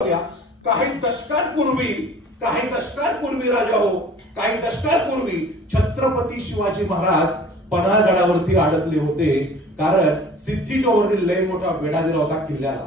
काही दशकांपूर्वी राजा हो, काही दशकांपूर्वी छत्रपती शिवाजी महाराज पन्हाळगडावरती अडकले होते, कारण सिद्धी लय मोठा वेढा दिला होता किल्ल्याला.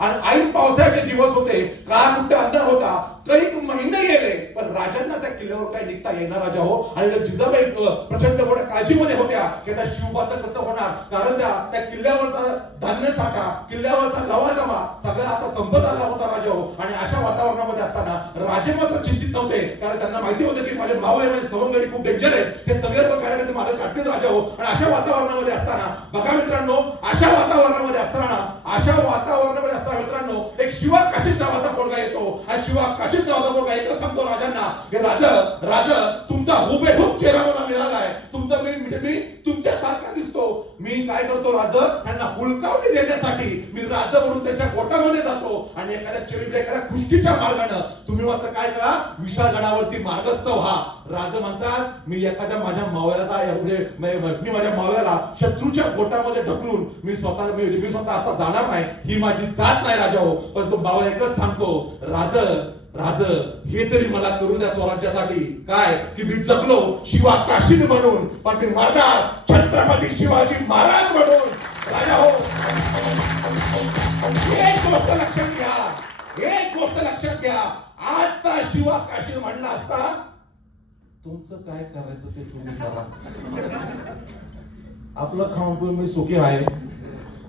आणि ऐन पावसाचे दिवस होते, काळ कुठे अंतर होता, काही महिने गेले, पण राजांना त्या किल्ल्यावर काही निघता येणार राजा हो. आणि जिजाबाई प्रचंड मोठ्या काळजीमध्ये होत्या की आता शिवबाचं कसं होणार, कारण त्या किल्ल्यावरचा धान्य साठा, किल्ल्यावरचा लवाजमा सगळा आता संपत आला होता राजा हो. आणि अशा वातावरणामध्ये असताना राजे मात्र चिंतित नव्हते, कारण त्यांना माहिती होतं की माझे मावळे म्हणजे सवंगडी खूप डेंजर आहे, हे सगळे कार्यकर्ते माझं काढतील राजा हो. आणि अशा वातावरणामध्ये असताना बघा मित्रांनो, अशा वातावरणामध्ये असताना मित्रांनो एक शिवा काशीद नावाचा पोरगा येतो. आणि शिवा काशीद नावाचा पोरगा एकच सांगतो राजांना की राज तुमचा हुबेहूब चेहरा मला मिळालाय, तुमचा मी तुमच्यासारखा दिसतो. मी काय करतो राज, त्यांना हुलकावणी देण्यासाठी मी राज म्हणून त्याच्या गोटामध्ये जातो आणि एखाद्या कुस्तीच्या मार्गाने तुम्ही मात्र काय करा, विशाळगडावरती मार्गस्थ व्हा. राज म्हणतात मी एखाद्या माझ्या मावळ्याला शत्रूच्या गोटामध्ये ढकलून मी स्वतः असा जाणार नाही, ही माझी जात नाही राजा हो. पण तो मावळा एकच सांगतो, राज हे तरी मला करू द्या स्वराज्यासाठी, काय की मी जगलो शिवा काशीद म्हणून, पण मी मरणार छत्रपती शिवाजी महाराज म्हणून राजा हो. एक गोष्ट लक्षात घ्या, आजचा शिवा काशीद म्हणला असता तुमचं काय करायचं ते तुम्ही करा, आपलं खाऊन पिऊन मी सुखी आहे,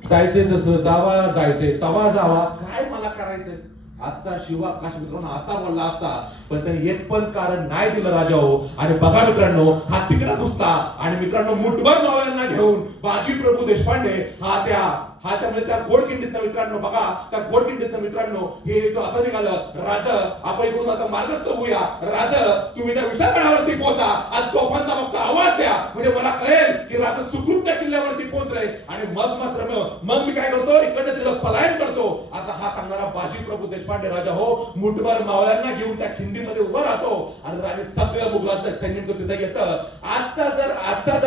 जायचंय तसं जायचंय तवा जावा, काय मला करायचंय. आजचा शिवा काशीद मित्रांनो असा बोलला असता, पण त्यांनी एक पण कारण नाही दिलं राजा हो. आणि बघा मित्रांनो, हा तिकडे घुसता आणि मित्रांनो मुठभर मावळ्यांना घेऊन बाजी प्रभू देशपांडे हा त्यामुळे त्या गोडकिंडीतनं मित्रांनो, बघा त्या गोडकिंडीतनं मित्रांनो हे असं निघालं, राज आपण इकडून आता मार्गस्थ होऊया, राज तुम्ही त्या विशाळगडावरती पोहोचा, आज तोफांचा फक्त आवाज द्या म्हणजे मला कळेल की राज सुखरूप त्या किल्ल्यावरती पोहोचले. आणि मग मी काय करतो, इकडनं तिला पलायन करतो, असा हा सांगणारा बाजी प्रभू देशपांडे राजा हो मुठभर मावळ्यांना घेऊन त्या खिंडीमध्ये उभं राहतो. आणि राजे सगळं मुघलांचं सैन्य तिथे येतं. आजचा जर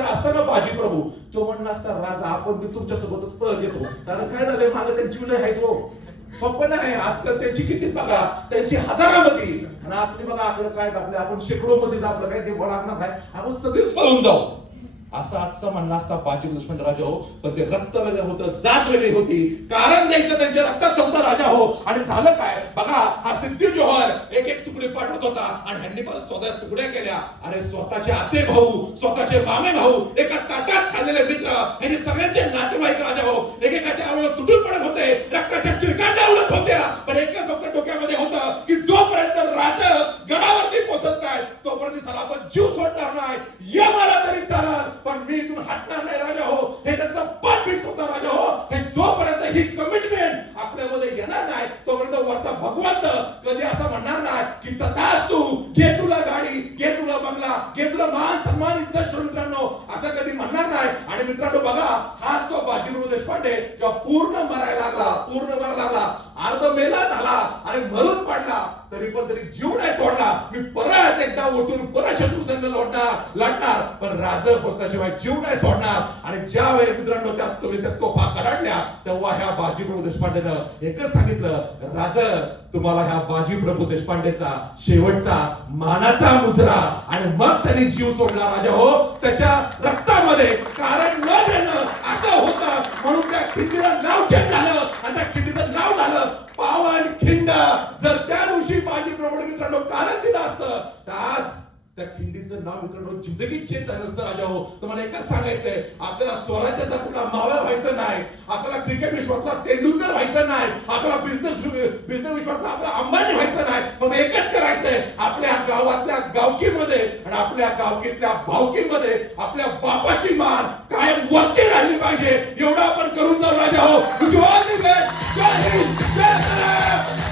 असताना बाजी प्रभू तो म्हणला असता, राजा आपण मी तुमच्यासोबतच पळत येतो, कारण काय झालंय मागं त्यांची लय आहे तो स्वप्न आहे. आजकाल त्यांची किती बघा, त्यांची हजारामध्ये, आणि आपली बघा आपलं काय आपण शेकडो मध्ये आपलं काय ते लागणार नाही, आपण सगळे पळून जाऊ असं आजचा म्हणला असता बाजी देशपांडे राजा हो. पण ते रक्त वेगळं होतं, जात वेगळी होती, कारण द्यायचं त्यांच्या रक्तात नव्हतं राजा हो. आणि झालं काय बघा, हा सिद्धी जोहर एक तुकडे पाठवत होता आणि ह्यांनी पण स्वतः तुकड्या केल्या. अरे स्वतःचे आते भाऊ, स्वतःचे मामे भाऊ, एका ताटात खाल्लेले मित्र, ह्याचे सगळ्यांचे नातेवाईक राजा हो एकेकाच्या आवडत तुटून पडत होते, रक्ताच्या चिरकांड्या उडत होत्या. पण एकच फक्त डोक्यामध्ये होतं की जोपर्यंत राज गडावरती पोहोचत नाही तोपर्यंत त्याला आपण जीव सोडणार नाही, या मला तरी चालणार पण मी इथून हटणार नाही राजा हो. हे त्याचा पाठ फिक्स होता राजा हो. हे जोपर्यंत ही कमिटमेंट आपल्यामध्ये येणार नाही तोपर्यंत वरचा भगवंत कधी असं म्हणणार नाही की तथास्तु, घे तुला गाडी, घे तुला बंगला, घे तुला मान सन्मान इज्जत. मित्रांनो असं कधी म्हणणार नाही. आणि मित्रांनो बघा, हाच तो बाजीप्रभू देशपांडे जेव्हा पूर्ण मरायला लागला, अर्ध मेला झाला आणि मरून पडला, तरी जीव नाही सोडला. मी परत एकदा उठून परत शत्रू संघ लढणार, पण राज पोचल्याशिवाय जीव नाही सोडणार. आणि ज्या वेळेस मित्रांनो त्या तोफा कडाडल्या तेव्हा ह्या बाजी प्रभू देशपांडेनं एकच सांगितलं, राज तुम्हाला ह्या बाजी प्रभू देशपांडेचा शेवटचा मानाचा मुजरा. आणि मग त्यांनी जीव सोडला राजा हो त्याच्या रक्तामध्ये, कारण न देणं असं होतं म्हणून त्या खिंडीला नाव चेंज झालं आणि त्या खिंडीचं नाव झालं पावन खिंड. जर त्या दिवशी बाजी प्रभू मित्रांनो कारण दिलं असतं तर आज त्या खिंडीचं नाव मित्रांनो जिंदगी चेंज झालं असतं राजा हो. तुम्हाला एकच सांगायचंय, आपल्याला स्वराज्याचा कुठला मावळा व्हायचं नाही, आपल्याला क्रिकेट विश्वातला तेंडुलकर व्हायचं नाही, आपल्याला बिझनेस विश्वातला आपला अंबानी व्हायचं नाही. पण एकच करायचंय, आपल्या गावातल्या गावकीमध्ये आणि आपल्या गावकीतल्या भावकीमध्ये आपल्या बापाची मान कायम वरती राहिली पाहिजे, एवढं आपण करून जाऊ राजा हो. जय हिंद, जय भारत.